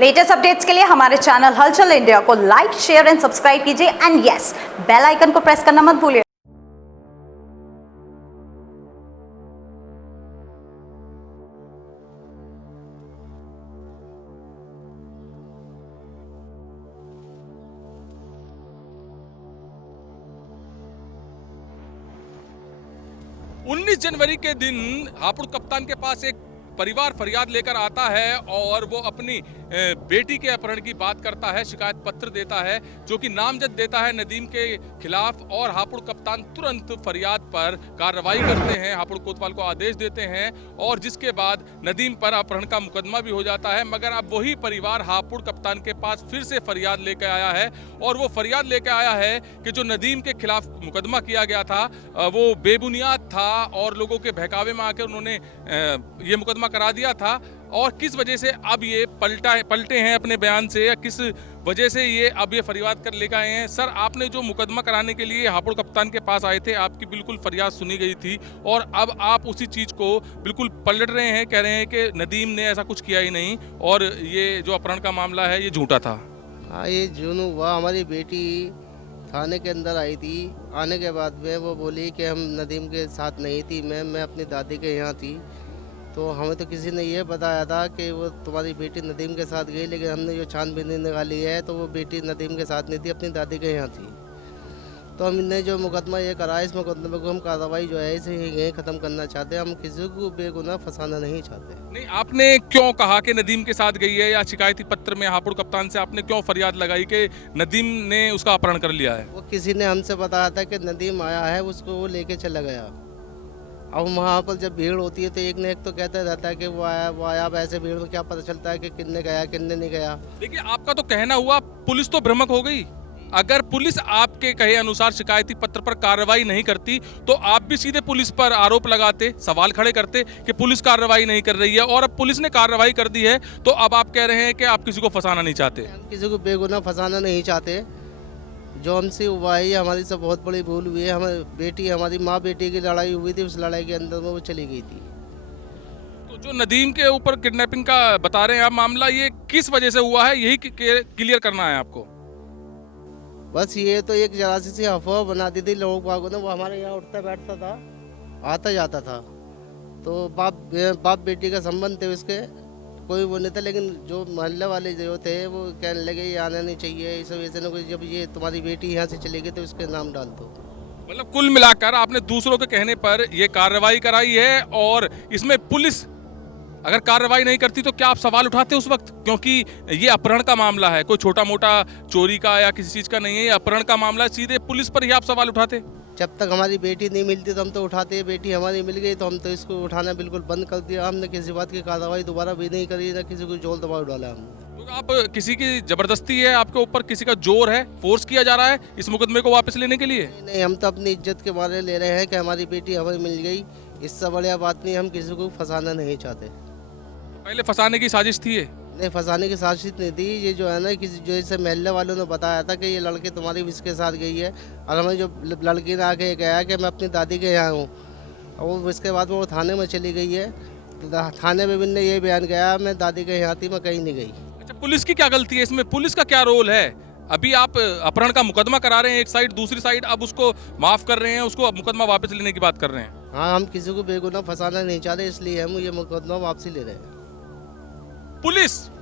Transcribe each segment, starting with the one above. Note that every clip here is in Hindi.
लेटेस्ट अपडेट्स के लिए हमारे चैनल हलचल इंडिया को लाइक, शेयर एंड सब्सक्राइब कीजिए एंड यस, बेल आइकन को प्रेस करना मत भूलिए। उन्नीस जनवरी के दिन हापुड़ कप्तान के पास एक परिवार फरियाद लेकर आता है और वो अपनी बेटी के अपहरण की बात करता है, शिकायत पत्र देता है जो कि नामजद देता है नदीम के खिलाफ। और हापुड़ कप्तान तुरंत फरियाद पर कार्रवाई करते हैं, हापुड़ कोतवाल को आदेश देते हैं और जिसके बाद नदीम पर अपहरण का मुकदमा भी हो जाता है। मगर अब वही परिवार हापुड़ कप्तान के पास फिर से फरियाद लेकर आया है और वो फरियाद लेकर आया है कि जो नदीम के खिलाफ मुकदमा किया गया था वो बेबुनियाद था और लोगों के बहकावे में आकर उन्होंने ये मुकदमा करा दिया था। और किस वजह से अब ये पलटे हैं अपने बयान से, या किस वजह से ये अब ये फरियाद कर लेकर आए हैं। सर, आपने जो मुकदमा कराने के लिए हापुड़ कप्तान के पास आए थे, आपकी बिल्कुल फरियाद सुनी गई थी और अब आप उसी चीज को बिल्कुल पलट रहे हैं, कह रहे हैं कि नदीम ने ऐसा कुछ किया ही नहीं और ये जो अपहरण का मामला है ये झूठा था। हाँ, ये जून हुआ, हमारी बेटी थाने के अंदर आई थी। आने के बाद में वो बोली कि हम नदीम के साथ नहीं थी, मैं अपनी दादी के यहाँ थी। तो हमें तो किसी ने ये बताया था कि वो तुम्हारी बेटी नदीम के साथ गई, लेकिन हमने जो छानबीन निकाली है तो वो बेटी नदीम के साथ नहीं थी, अपनी दादी के यहाँ थी। तो हमने जो मुकदमा ये करा, इस मुकदमे को हम कार्रवाई जो है इसे यहीं ख़त्म करना चाहते हैं। हम किसी को बेगुनाह फंसाना नहीं चाहते। नहीं, आपने क्यों कहा कि नदीम के साथ गई है, या शिकायती पत्र में हापुड़ कप्तान से आपने क्यों फरियाद लगाई कि नदीम ने उसका अपहरण कर लिया है? वो किसी ने हमसे बताया था कि नदीम आया है, उसको वो लेके चला गया। अब वहाँ पर जब भीड़ होती है तो एक न एक तो कहता रहता है कि वो आया। अब ऐसे भीड़ में क्या पता चलता है कि किन्ने गया किन्ने नहीं गया। देखिए, आपका तो कहना हुआ पुलिस तो भ्रमक हो गई। अगर पुलिस आपके कहे अनुसार शिकायती पत्र पर कार्रवाई नहीं करती तो आप भी सीधे पुलिस पर आरोप लगाते, सवाल खड़े करते कि पुलिस कार्रवाई नहीं कर रही है। और अब पुलिस ने कार्रवाई कर दी है तो अब आप कह रहे हैं कि आप किसी को फंसाना नहीं चाहते। हम किसी को बेगुनाह फंसाना नहीं चाहते। जो हमसे हुआ है हमारी सब बहुत बड़ी भूल हुई है। हमारी माँ बेटी की लड़ाई हुई थी, उस लड़ाई के अंदर में वो चली गई थी। तो जो नदीम के ऊपर किडनैपिंग का बता रहे हैं आप मामला, ये किस वजह से हुआ है, यही क्लियर करना है आपको? बस ये तो एक जरा सी अफवाह बना दी थी लोगों बागों ने। वो हमारे यहाँ उठता बैठता था, आता जाता था। तो बाप बेटी का संबंध थे, उसके कोई वो नहीं था। लेकिन जो मोहल्ले वाले जो थे वो कहने लगे ये आना नहीं चाहिए, इस वजह से ना कोई, जब ये तुम्हारी बेटी यहाँ से चली गई तो उसके नाम डाल दो। मतलब कुल मिलाकर आपने दूसरों के कहने पर ये कार्रवाई कराई है। और इसमें पुलिस अगर कार्रवाई नहीं करती तो क्या आप सवाल उठाते उस वक्त? क्योंकि ये अपहरण का मामला है, कोई छोटा मोटा चोरी का या किसी चीज का नहीं है, ये अपहरण का मामला है, सीधे पुलिस पर ही आप सवाल उठाते। जब तक हमारी बेटी नहीं मिलती तो हम तो उठाते। बेटी हमारी मिल गई तो हम तो इसको उठाना बिल्कुल बंद कर दिया। हमने किसी बात की कार्रवाई दोबारा भी नहीं करी, ना किसी को जोर दबाव डाला हमने। तो आप किसी की जबरदस्ती है आपके ऊपर, किसी का जोर है, फोर्स किया जा रहा है इस मुकदमे को वापस लेने के लिए? नहीं, हम तो अपनी इज्जत के बारे ले रहे हैं कि हमारी बेटी हमें मिल गई। इससे बढ़िया बात नहीं, हम किसी को फंसाना नहीं चाहते। पहले फंसाने की साजिश थी ये? नहीं, फंसाने की साजिश नहीं थी। ये जो है ना, किसी जो इसे मोहल्ले वालों ने बताया था कि ये लड़की तुम्हारी इसके साथ गई है। और हमें जो लड़की ने आके कहा कि मैं अपनी दादी के यहाँ हूँ, और उसके बाद वो थाने में चली गई है। तो थाने में भी ने ये बयान किया मैं दादी के यहाँ थी, मैं कहीं नहीं गई। अच्छा, पुलिस की क्या गलती है इसमें? पुलिस का क्या रोल है? अभी आप अपहरण का मुकदमा करा रहे हैं एक साइड, दूसरी साइड अब उसको माफ कर रहे हैं, उसको अब मुकदमा वापस लेने की बात कर रहे हैं। हाँ, हम किसी को बेगुनाह फंसाना नहीं चाहते, इसलिए हम ये मुकदमा वापसी ले रहे हैं।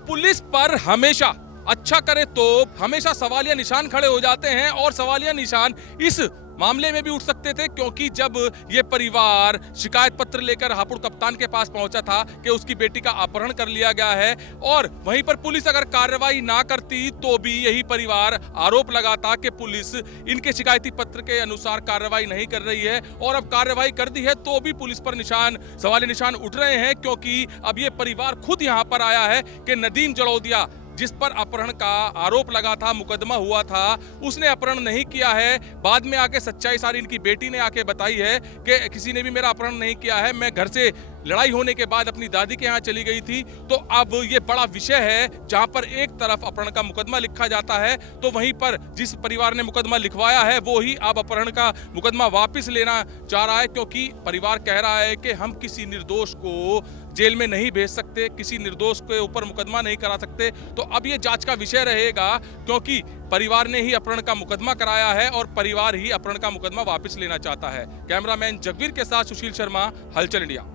पुलिस पर हमेशा अच्छा करे तो हमेशा सवालिया निशान खड़े हो जाते हैं और सवालिया निशान इस मामले में भी उठ सकते थे। क्योंकि जब ये परिवार शिकायत पत्र लेकर हापुड़ कप्तान के पास पहुंचा था कि उसकी बेटी का अपहरण कर लिया गया है और वहीं पर पुलिस अगर कार्रवाई ना करती तो भी यही परिवार आरोप लगाता कि पुलिस इनके शिकायती पत्र के अनुसार कार्रवाई नहीं कर रही है। और अब कार्रवाई कर दी है तो भी पुलिस पर सवालिया निशान उठ रहे हैं, क्योंकि अब ये परिवार खुद यहां पर आया है कि नदीम जड़ौदिया, जिस पर अपहरण का आरोप लगा था, मुकदमा हुआ था, उसने अपहरण नहीं किया है। बाद में आके सच्चाई सारी इनकी बेटी ने आके बताई है कि किसी ने भी मेरा अपहरण नहीं किया है, मैं घर से लड़ाई होने के बाद अपनी दादी के यहाँ चली गई थी। तो अब ये बड़ा विषय है, जहां पर एक तरफ अपहरण का मुकदमा लिखा जाता है, तो वहीं पर जिस परिवार ने मुकदमा लिखवाया है वो ही अब अपहरण का मुकदमा वापस लेना चाह रहा है, क्योंकि परिवार कह रहा है कि हम किसी निर्दोष को जेल में नहीं भेज सकते, किसी निर्दोष के ऊपर मुकदमा नहीं करा सकते। तो अब ये जांच का विषय रहेगा, क्योंकि परिवार ने ही अपहरण का मुकदमा कराया है और परिवार ही अपहरण का मुकदमा वापस लेना चाहता है। कैमरामैन जगवीर के साथ सुशील शर्मा, हलचल इंडिया।